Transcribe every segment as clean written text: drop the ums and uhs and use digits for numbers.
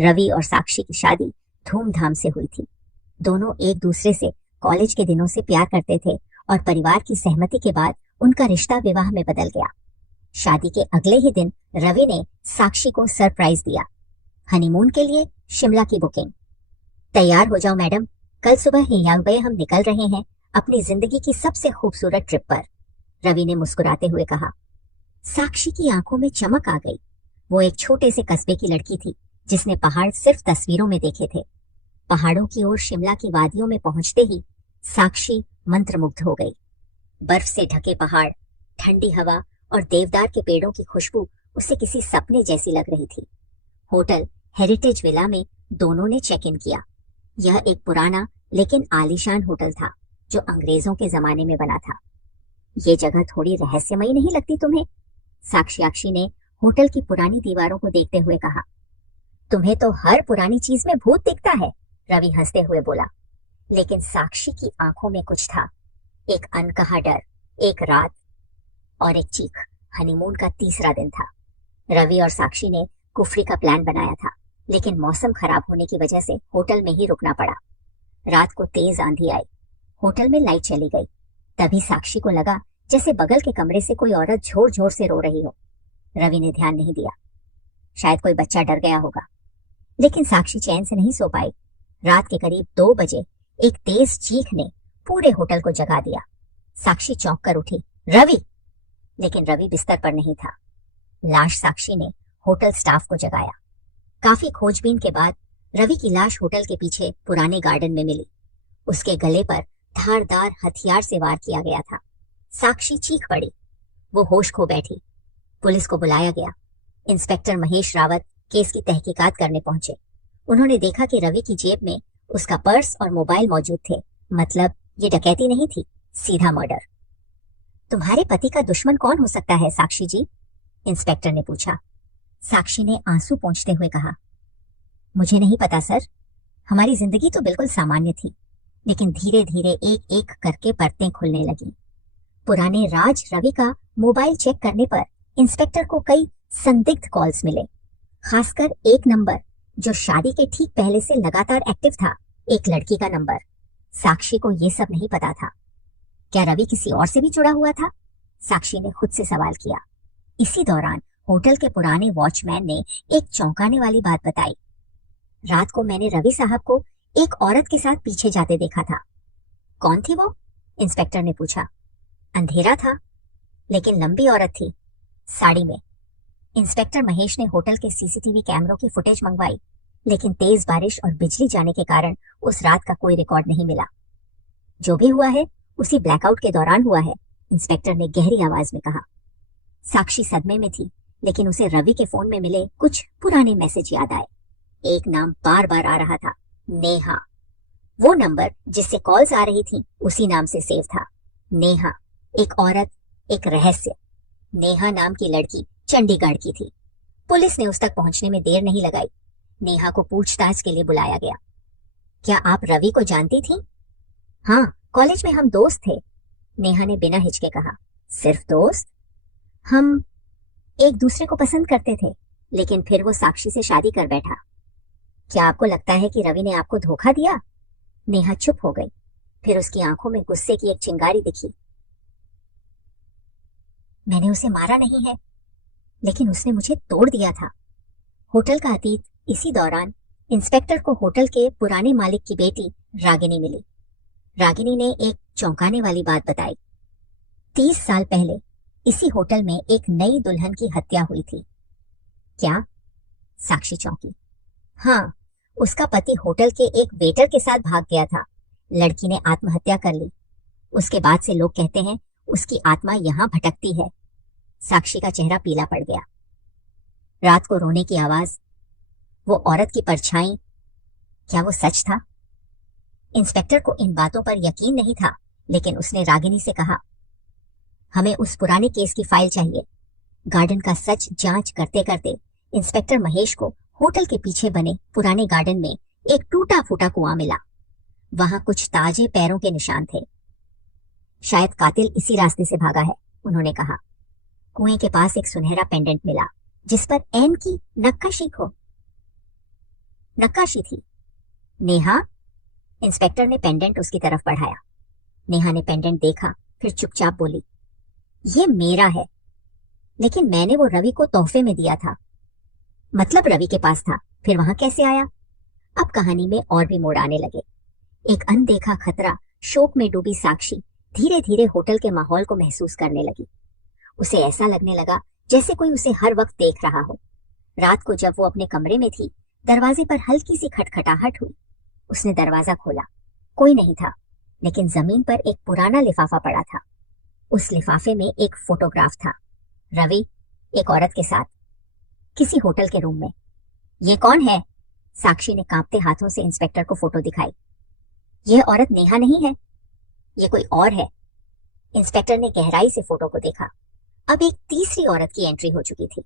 रवि और साक्षी की शादी धूमधाम से हुई थी। दोनों एक दूसरे से कॉलेज के दिनों से प्यार करते थे और परिवार की सहमति के बाद उनका रिश्ता विवाह में बदल गया। शादी के अगले ही दिन रवि ने साक्षी को सरप्राइज दिया। हनीमून के लिए शिमला की बुकिंग। तैयार हो जाओ मैडम, कल सुबह हियालबे हम निकल रहे हैं अपनी जिंदगी की सबसे खूबसूरत ट्रिप पर, रवि ने मुस्कुराते हुए कहा। साक्षी की आंखों में चमक आ गई। वो एक छोटे से कस्बे की लड़की थी जिसने पहाड़ सिर्फ तस्वीरों में देखे थे। पहाड़ों की ओर शिमला की वादियों में पहुंचते ही साक्षी मंत्रमुग्ध हो गई। बर्फ से ढके पहाड़, ठंडी हवा और देवदार के पेड़ों की खुशबू उसे किसी सपने जैसी लग रही थी। होटल हेरिटेज विला में दोनों ने चेक इन किया। यह एक पुराना लेकिन आलीशान होटल था जो अंग्रेजों के जमाने में बना था। ये जगह थोड़ी रहस्यमयी नहीं लगती तुम्हें? साक्षी ने होटल की पुरानी दीवारों को देखते हुए कहा। तुम्हें तो हर पुरानी चीज में भूत दिखता है, रवि हंसते हुए बोला। लेकिन साक्षी की आंखों में कुछ था, एक अनकहा डर, एक रात और एक चीख। हनीमून का तीसरा दिन था। रवि और साक्षी ने कुफरी का प्लान बनाया था, लेकिन मौसम खराब होने की वजह से होटल में ही रुकना पड़ा। रात को तेज आंधी आई, होटल में लाइट चली गई। तभी साक्षी को लगा जैसे बगल के कमरे से कोई औरत जोर जोर से रो रही हो। रवि ने ध्यान नहीं दिया, शायद कोई बच्चा डर गया होगा। लेकिन साक्षी चैन से नहीं सो पाई। रात के करीब 2 बजे एक तेज चीख ने पूरे होटल को जगा दिया। साक्षी चौंक कर उठी, रवि! लेकिन रवि बिस्तर पर नहीं था। लाश साक्षी ने होटल स्टाफ को जगाया। काफी खोजबीन के बाद रवि की लाश होटल के पीछे पुराने गार्डन में मिली। उसके गले पर धारदार हथियार से वार किया गया था। साक्षी चीख पड़ी। वो होश खो बैठी। पुलिस को बुलाया गया। इंस्पेक्टर महेश रावत केस की तहकीकात करने पहुंचे। उन्होंने देखा कि रवि की जेब में उसका पर्स और मोबाइल मौजूद थे। मतलब ये डकैती नहीं थी, सीधा मर्डर। तुम्हारे पति का दुश्मन कौन हो सकता है साक्षी जी? इंस्पेक्टर ने पूछा। साक्षी ने आंसू पोंछते हुए कहा, मुझे नहीं पता सर। हमारी जिंदगी तो बिल्कुल सामान्य थी, लेकिन धीरे धीरे एक एक करके परतें खुलने लगी। पुराने राज रवि का मोबाइल चेक करने पर इंस्पेक्टर को कई संदिग्ध कॉल्स मिले, खासकर एक नंबर जो शादी के ठीक पहले से लगातार एक्टिव था, एक लड़की का नंबर। साक्षी को ये सब नहीं पता था। क्या रवि किसी और से भी जुड़ा हुआ था? साक्षी ने खुद से सवाल किया। इसी दौरान होटल के पुराने वॉचमैन ने एक चौंकाने वाली बात बताई। रात को मैंने रवि साहब को एक औरत के साथ पीछे जाते देखा था। कौन थी वो? इंस्पेक्टर ने पूछा। अंधेरा था, लेकिन लंबी औरत थी, साड़ी में। इंस्पेक्टर महेश ने होटल के सीसीटीवी कैमरों की फुटेज मंगवाई, लेकिन तेज बारिश और बिजली जाने के कारण उस रात का कोई रिकॉर्ड नहीं मिला। जो भी हुआ है उसी ब्लैकआउट के दौरान हुआ है, इंस्पेक्टर ने गहरी आवाज में कहा। साक्षी सदमे में थी, लेकिन उसे रवि के फोन में मिले कुछ पुराने मैसेज याद आए। एक नाम बार बार आ रहा था, नेहा। वो नंबर जिससे कॉल्स आ रही थी उसी नाम से सेव था। नेहा, एक औरत, एक रहस्य। नेहा नाम की लड़की चंडीगढ़ की थी। पुलिस ने उस तक पहुंचने में देर नहीं लगाई। नेहा को पूछताछ के लिए बुलाया गया। क्या आप रवि को जानती थी? हाँ, कॉलेज में हम दोस्त थे, नेहा ने बिना हिचके कहा। सिर्फ दोस्त? हम एक दूसरे को पसंद करते थे, लेकिन फिर वो साक्षी से शादी कर बैठा। क्या आपको लगता है कि रवि ने आपको धोखा दिया? नेहा चुप हो गई। फिर उसकी आंखों में गुस्से की एक चिंगारी दिखी। मैंने उसे मारा नहीं है, लेकिन उसने मुझे तोड़ दिया था। होटल का अतीत। इसी दौरान इंस्पेक्टर को होटल के पुराने मालिक की बेटी रागिनी मिली। रागिनी ने एक चौंकाने वाली बात बताई। 30 साल पहले इसी होटल में एक नई दुल्हन की हत्या हुई थी। क्या? साक्षी चौंकी। हाँ, उसका पति होटल के एक वेटर के साथ भाग गया था। लड़की ने आत्महत्या कर ली। उसके बाद से लोग कहते हैं उसकी आत्मा यहाँ भटकती है। साक्षी का चेहरा पीला पड़ गया। रात को रोने की आवाज, वो औरत की परछाई, क्या वो सच था? इंस्पेक्टर को इन बातों पर यकीन नहीं था, लेकिन उसने रागिनी से कहा, हमें उस पुराने केस की फाइल चाहिए। गार्डन का सच जांच करते करते इंस्पेक्टर महेश को होटल के पीछे बने पुराने गार्डन में एक टूटा फूटा कुआं मिला। वहां कुछ ताजे पैरों के निशान थे। शायद कातिल इसी रास्ते से भागा है, उन्होंने कहा। कुएं के पास एक सुनहरा पेंडेंट मिला जिस पर एम की नक्काशी हो। नक्काशी थी। नेहा, इंस्पेक्टर ने पेंडेंट उसकी तरफ बढ़ाया। नेहा ने पेंडेंट देखा, फिर चुपचाप बोली, ये मेरा है, लेकिन मैंने वो रवि को तोहफे में दिया था। मतलब रवि के पास था, फिर वहां कैसे आया? अब कहानी में और भी मोड़ आने लगे। एक अनदेखा खतरा, शोक में डूबी साक्षी धीरे धीरे होटल के माहौल को महसूस करने लगी। उसे ऐसा लगने लगा जैसे कोई उसे हर वक्त देख रहा हो। रात को जब वो अपने कमरे में थी, दरवाजे पर हल्की सी खटखटाहट हुई। उसने दरवाजा खोला। कोई नहीं था, लेकिन जमीन पर एक पुराना लिफाफा पड़ा था। उस लिफाफे में एक फोटोग्राफ था, रवि एक औरत के साथ, किसी होटल के रूम में। ये कौन है? साक्षी ने कांपते हाथों से इंस्पेक्टर को फोटो दिखाई। यह औरत नेहा नहीं है, ये कोई और है। इंस्पेक्टर ने गहराई से फोटो को देखा। अब एक तीसरी औरत की एंट्री हो चुकी थी।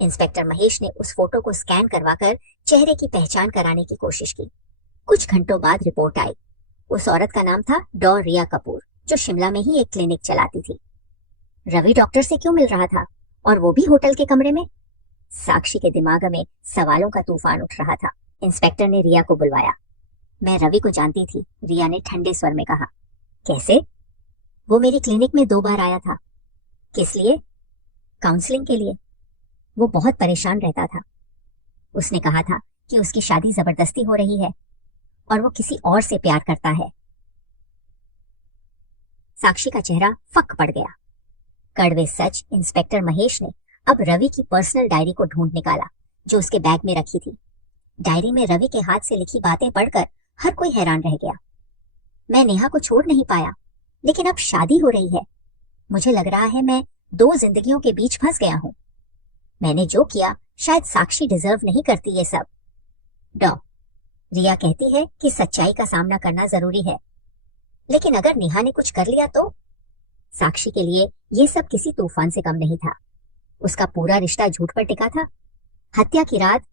इंस्पेक्टर महेश ने उस फोटो को स्कैन करवाकर चेहरे की पहचान कराने की कोशिश की। कुछ घंटों बाद रिपोर्ट आई। उस औरत का नाम था डॉ रिया कपूर, जो शिमला में ही एक क्लिनिक चलाती थी। रवि डॉक्टर से क्यों मिल रहा था, और वो भी होटल के कमरे में? साक्षी के दिमाग में सवालों का तूफान उठ रहा था। इंस्पेक्टर ने रिया को बुलवाया। मैं रवि को जानती थी, रिया ने ठंडे स्वर में कहा। कैसे? वो मेरी क्लिनिक में 2 बार आया था। किस लिए? काउंसलिंग के लिए। वो बहुत परेशान रहता था। उसने कहा था कि उसकी शादी जबरदस्ती हो रही है और वो किसी और से प्यार करता है। साक्षी का चेहरा फक पड़ गया। कड़वे सच इंस्पेक्टर महेश ने अब रवि की पर्सनल डायरी को ढूंढ निकाला, जो उसके बैग में रखी थी। डायरी में रवि के हाथ से लिखी बातें पढ़कर हर कोई हैरान रह गया। मैं नेहा को छोड़ नहीं पाया, लेकिन अब शादी हो रही है। मुझे लग रहा है मैं 2 जिंदगियों के बीच फंस गया हूं। मैंने जो किया शायद साक्षी डिजर्व नहीं करती ये सब। डॉ रिया कहती है कि सच्चाई का सामना करना जरूरी है, लेकिन अगर नेहा ने कुछ कर लिया तो? साक्षी के लिए ये सब किसी तूफान से कम नहीं था। उसका पूरा रिश्ता झूठ पर टिका था। हत्या की रात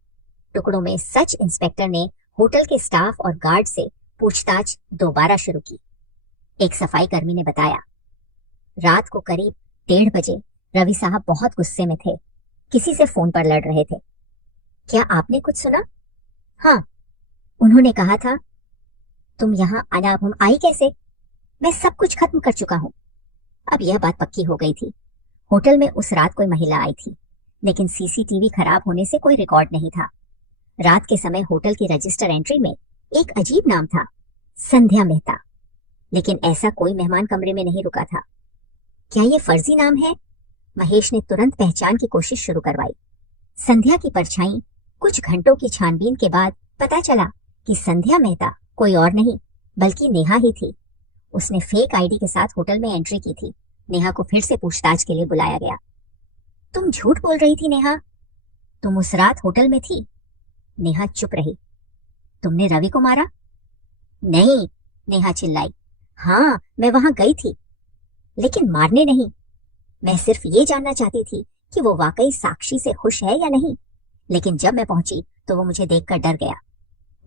टुकड़ों में सच इंस्पेक्टर ने होटल के स्टाफ और गार्ड से पूछताछ दोबारा शुरू की। एक सफाई कर्मी ने बताया, रात को करीब 1:30 बजे रवि साहब बहुत गुस्से में थे, किसी से फोन पर लड़ रहे थे। क्या आपने कुछ सुना? हाँ, उन्होंने कहा था, तुम यहाँ आना, अब हम आई कैसे? मैं सब कुछ खत्म कर चुका हूँ। अब यह बात पक्की हो गई थी। होटल में उस रात कोई महिला आई थी, लेकिन सीसीटीवी खराब होने से कोई रिकॉर्ड नहीं था। रात के समय होटल की रजिस्टर एंट्री में एक अजीब नाम था, संध्या मेहता, लेकिन ऐसा कोई मेहमान कमरे में नहीं रुका था। क्या ये फर्जी नाम है? महेश ने तुरंत पहचान की कोशिश शुरू करवाई। संध्या की परछाई। कुछ घंटों की छानबीन के बाद पता चला कि संध्या मेहता कोई और नहीं बल्कि नेहा ही थी। उसने फेक आईडी के साथ होटल में एंट्री की थी। नेहा को फिर से पूछताछ के लिए बुलाया गया। तुम झूठ बोल रही थी नेहा, तुम उस रात होटल में थी? नेहा चुप रही। तुमने रवि को मारा? नहीं, नेहा चिल्लाई। हाँ, मैं वहां गई थी, लेकिन मारने नहीं। मैं सिर्फ ये जानना चाहती थी कि वो वाकई साक्षी से खुश है या नहीं। लेकिन जब मैं पहुंची तो वो मुझे देखकर डर गया।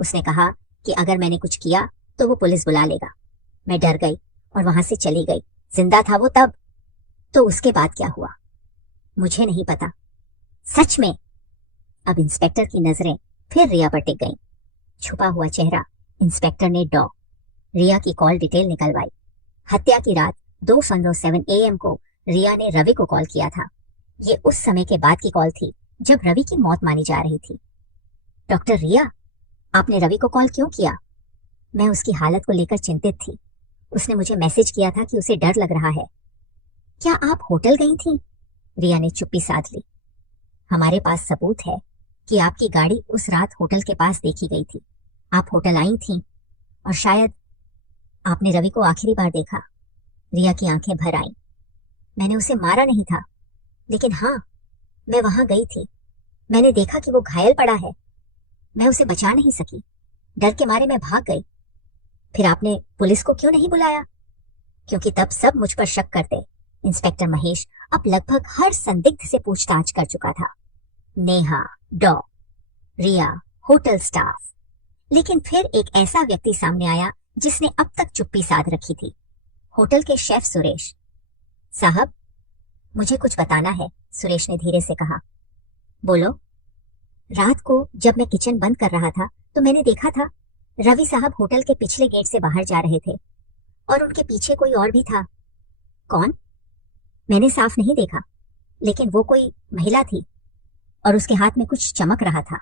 उसने कहा कि अगर मैंने कुछ किया तो वो पुलिस बुला लेगा। मैं डर गई और वहां से चली गई। जिंदा था वो तब। तो उसके बाद क्या हुआ? मुझे नहीं पता। सच में? अब इंस्पेक्टर की नजरें फिर रिया पर टिक गईं। छुपा हुआ चेहरा। इंस्पेक्टर ने डॉ रिया की कॉल डिटेल निकलवाई। हत्या की रात 2:07 AM को रिया ने रवि को कॉल किया था। ये उस समय के बाद की कॉल थी जब रवि की मौत मानी जा रही थी। डॉक्टर रिया, आपने रवि को कॉल क्यों किया? मैं उसकी हालत को लेकर चिंतित थी। उसने मुझे मैसेज किया था कि उसे डर लग रहा है। क्या आप होटल गई थी? रिया ने चुप्पी साध ली। हमारे पास सबूत है कि आपकी गाड़ी उस रात होटल के पास देखी गई थी। आप होटल आई थीं और शायद आपने रवि को आखिरी बार देखा। रिया की आंखें भर आईं। मैंने उसे मारा नहीं था, लेकिन हाँ, मैं वहां गई थी। मैंने देखा कि वो घायल पड़ा है। मैं उसे बचा नहीं सकी। डर के मारे मैं भाग गई। फिर आपने पुलिस को क्यों नहीं बुलाया? क्योंकि तब सब मुझ पर शक करते। इंस्पेक्टर महेश अब लगभग हर संदिग्ध से पूछताछ कर चुका था। नेहा, डॉ रिया, होटल स्टाफ। लेकिन फिर एक ऐसा व्यक्ति सामने आया जिसने अब तक चुप्पी साध रखी थी। होटल के शेफ सुरेश। साहब, मुझे कुछ बताना है, सुरेश ने धीरे से कहा। बोलो। रात को जब मैं किचन बंद कर रहा था तो मैंने देखा था रवि साहब होटल के पिछले गेट से बाहर जा रहे थे और उनके पीछे कोई और भी था। कौन? मैंने साफ नहीं देखा, लेकिन वो कोई महिला थी और उसके हाथ में कुछ चमक रहा था,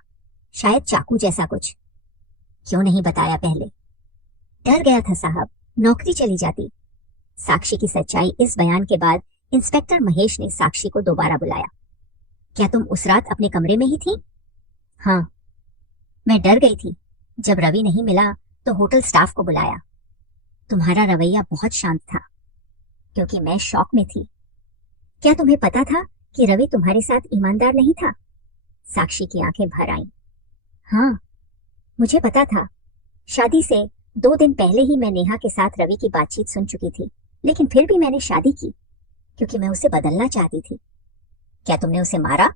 शायद चाकू जैसा कुछ। क्यों नहीं बताया पहले? डर गया था साहब, नौकरी चली जाती। साक्षी की सच्चाई इस बयान के बाद इंस्पेक्टर महेश ने साक्षी को दोबारा बुलाया। क्या तुम उस रात अपने कमरे में ही थी? हाँ, मैं डर गई थी। जब रवि नहीं मिला तो होटल स्टाफ को बुलाया। तुम्हारा रवैया बहुत शांत था, क्योंकि मैं शॉक में थी। क्या तुम्हें पता था कि रवि तुम्हारे साथ ईमानदार नहीं था? साक्षी की आंखें भर आईं। हाँ, मुझे पता था। शादी से 2 दिन पहले ही मैं नेहा के साथ रवि की बातचीत सुन चुकी थी, लेकिन फिर भी मैंने शादी की क्योंकि मैं उसे बदलना चाहती थी। क्या तुमने उसे मारा?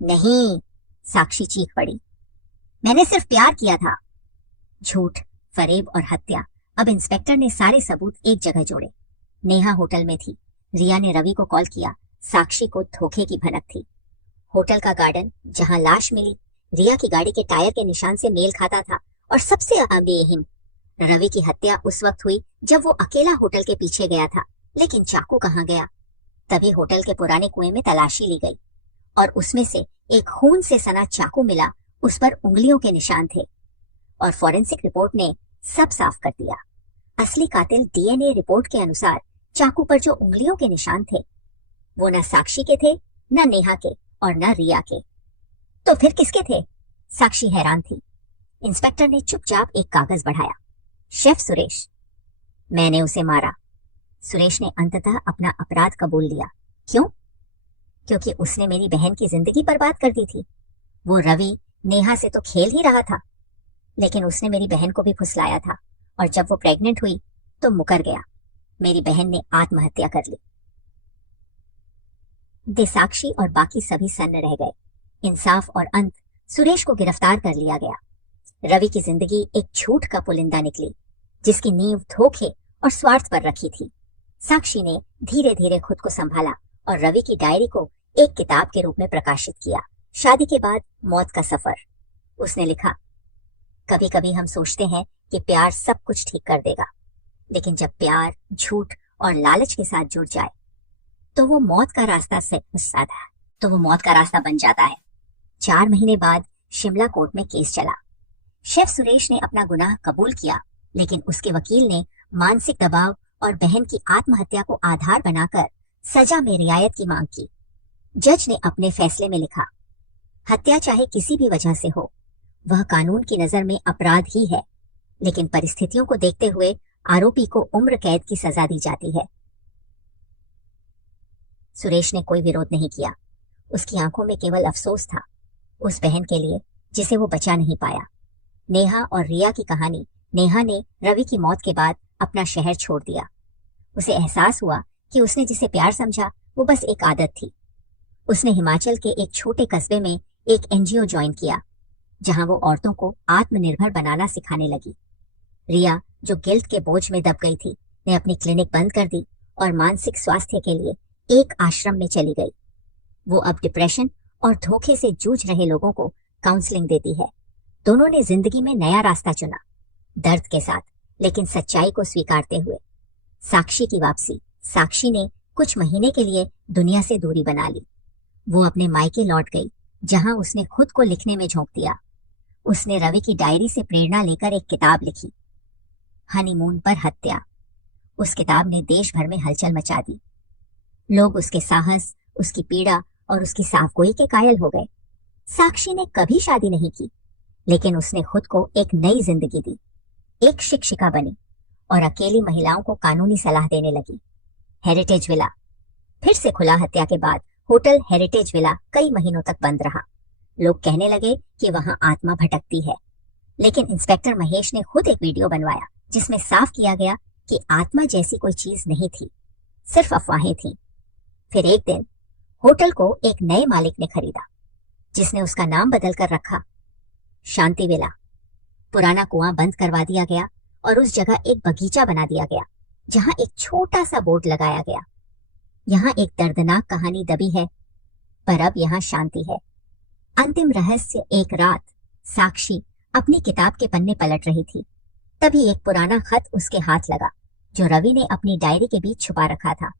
नहीं, साक्षी चीख पड़ी। मैंने सिर्फ प्यार किया था। झूठ, फरेब और हत्या। अब इंस्पेक्टर ने सारे सबूत एक जगह जोड़े। नेहा होटल में थी। रिया ने रवि को कॉल किया। साक्षी को धोखे की भनक थी। होटल का गार्डन जहां लाश मिली रिया की गाड़ी के टायर के निशान से मेल खाता था। और सबसे अहम, रवि की हत्या उस वक्त हुई जब वो अकेला होटल के पीछे गया था। लेकिन चाकू कहाँ गया? तभी होटल के पुराने कुएं में तलाशी ली गई और उसमें से एक खून से सना चाकू मिला। उस पर उंगलियों के निशान थे और फॉरेंसिक रिपोर्ट ने सब साफ कर दिया। असली कातिल डीएनए रिपोर्ट के अनुसार चाकू पर जो उंगलियों के निशान थे वो न साक्षी के थे, न नेहा के और न रिया के। तो फिर किसके थे? साक्षी हैरान थी। इंस्पेक्टर ने चुपचाप एक कागज बढ़ाया। शेफ सुरेश। मैंने उसे मारा। सुरेश ने अंततः अपना अपराध कबूल लिया। क्यों? क्योंकि उसने मेरी बहन की जिंदगी बर्बाद कर दी थी। वो रवि नेहा से तो खेल ही रहा था, लेकिन उसने मेरी बहन को भी फुसलाया था और जब वो प्रेग्नेंट हुई तो मुकर गया। मेरी बहन ने आत्महत्या कर ली। दे साक्षी और बाकी सभी सन्न रह गए। इंसाफ और अंत, सुरेश को गिरफ्तार कर लिया गया। रवि की जिंदगी एक झूठ का पुलिंदा निकली जिसकी नींव धोखे और स्वार्थ पर रखी थी। साक्षी ने धीरे धीरे खुद को संभाला और रवि की डायरी को एक किताब के रूप में प्रकाशित किया। शादी के बाद मौत का सफर। उसने लिखा, कभी कभी हम सोचते हैं कि प्यार सब कुछ ठीक कर देगा, लेकिन जब प्यार झूठ और लालच के साथ जुड़ जाए तो वो मौत का रास्ता बन जाता है। 4 महीने बाद शिमला कोर्ट में केस चला। शेफ सुरेश ने अपना गुनाह कबूल किया, लेकिन उसके वकील ने मानसिक दबाव और बहन की आत्महत्या को आधार बनाकर सजा में रियायत की मांग की। जज ने अपने फैसले में लिखा, हत्या चाहे किसी भी वजह से हो, वह कानून की नजर में अपराध ही है, लेकिन परिस्थितियों को देखते हुए आरोपी को उम्र कैद की सजा दी जाती है। सुरेश ने कोई विरोध नहीं किया। उसकी आंखों में केवल अफसोस था, उस बहन के लिए जिसे वो बचा नहीं पाया। नेहा और रिया की कहानी। नेहा ने रवि की मौत के बाद अपना शहर छोड़ दिया। उसे एहसास हुआ कि उसने जिसे प्यार समझा वो बस एक आदत थी। उसने हिमाचल के एक छोटे कस्बे में एक एनजीओ ज्वाइन किया, जहां वो औरतों को आत्मनिर्भर बनाना सिखाने लगी। रिया, जो गिल्ट के बोझ में दब गई थी, ने अपनी क्लिनिक बंद कर दी और मानसिक स्वास्थ्य के लिए एक आश्रम में चली गई। वो अब डिप्रेशन और धोखे से जूझ रहे लोगों को काउंसलिंग देती है। दोनों ने जिंदगी में नया रास्ता चुना, दर्द के साथ लेकिन सच्चाई को स्वीकारते हुए। साक्षी की वापसी। साक्षी ने कुछ महीने के लिए दुनिया से दूरी बना ली। वो अपने मायके लौट गई, जहां उसने खुद को लिखने में झोंक दिया। उसने रवि की डायरी से प्रेरणा लेकर एक किताब लिखी, हनीमून पर हत्या। उस किताब ने देश भर में हलचल मचा दी। लोग उसके साहस, उसकी पीड़ा और उसकी साफगोई के कायल हो गए। साक्षी ने कभी शादी नहीं की, लेकिन उसने खुद को एक नई जिंदगी दी। एक शिक्षिका बनी और अकेली महिलाओं को कानूनी सलाह देने लगी। हेरिटेज विला फिर से खुला। हत्या के बाद होटल हेरिटेज विला कई महीनों तक बंद रहा। लोग कहने लगे कि वहां आत्मा भटकती है, लेकिन इंस्पेक्टर महेश ने खुद एक वीडियो बनवाया जिसमें साफ किया गया कि आत्मा जैसी कोई चीज नहीं थी, सिर्फ अफवाहें थी। फिर एक दिन होटल को एक नए मालिक ने खरीदा, जिसने उसका नाम बदलकर रखा शांति विला। पुराना कुआं बंद करवा दिया गया और उस जगह एक बगीचा बना दिया गया, जहां एक छोटा सा बोर्ड लगाया गया, यहाँ एक दर्दनाक कहानी दबी है, पर अब यहाँ शांति है। अंतिम रहस्य। एक रात साक्षी अपनी किताब के पन्ने पलट रही थी, तभी एक पुराना खत उसके हाथ लगा जो रवि ने अपनी डायरी के बीच छुपा रखा था।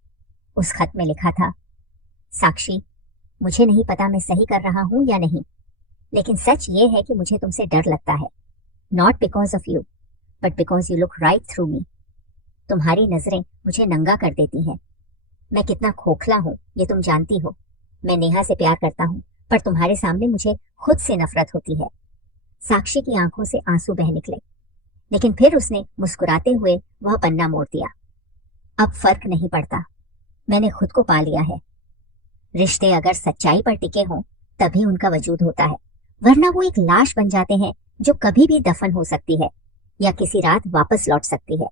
उस खत में लिखा था, साक्षी, मुझे नहीं पता मैं सही कर रहा हूं या नहीं, लेकिन सच ये है कि मुझे तुमसे डर लगता है। Not because of you but because you look right through me. तुम्हारी नजरें मुझे नंगा कर देती हैं। मैं कितना खोखला हूं ये तुम जानती हो। मैं नेहा से प्यार करता हूं, पर तुम्हारे सामने मुझे खुद से नफरत होती है। साक्षी की आंखों से आंसू बह निकले, लेकिन फिर उसने मुस्कुराते हुए वह पन्ना मोड़ दिया। अब फर्क नहीं पड़ता, मैंने खुद को पा लिया है। रिश्ते अगर सच्चाई पर टिके हों तभी उनका वजूद होता है, वरना वो एक लाश बन जाते हैं जो कभी भी दफन हो सकती है या किसी रात वापस लौट सकती है।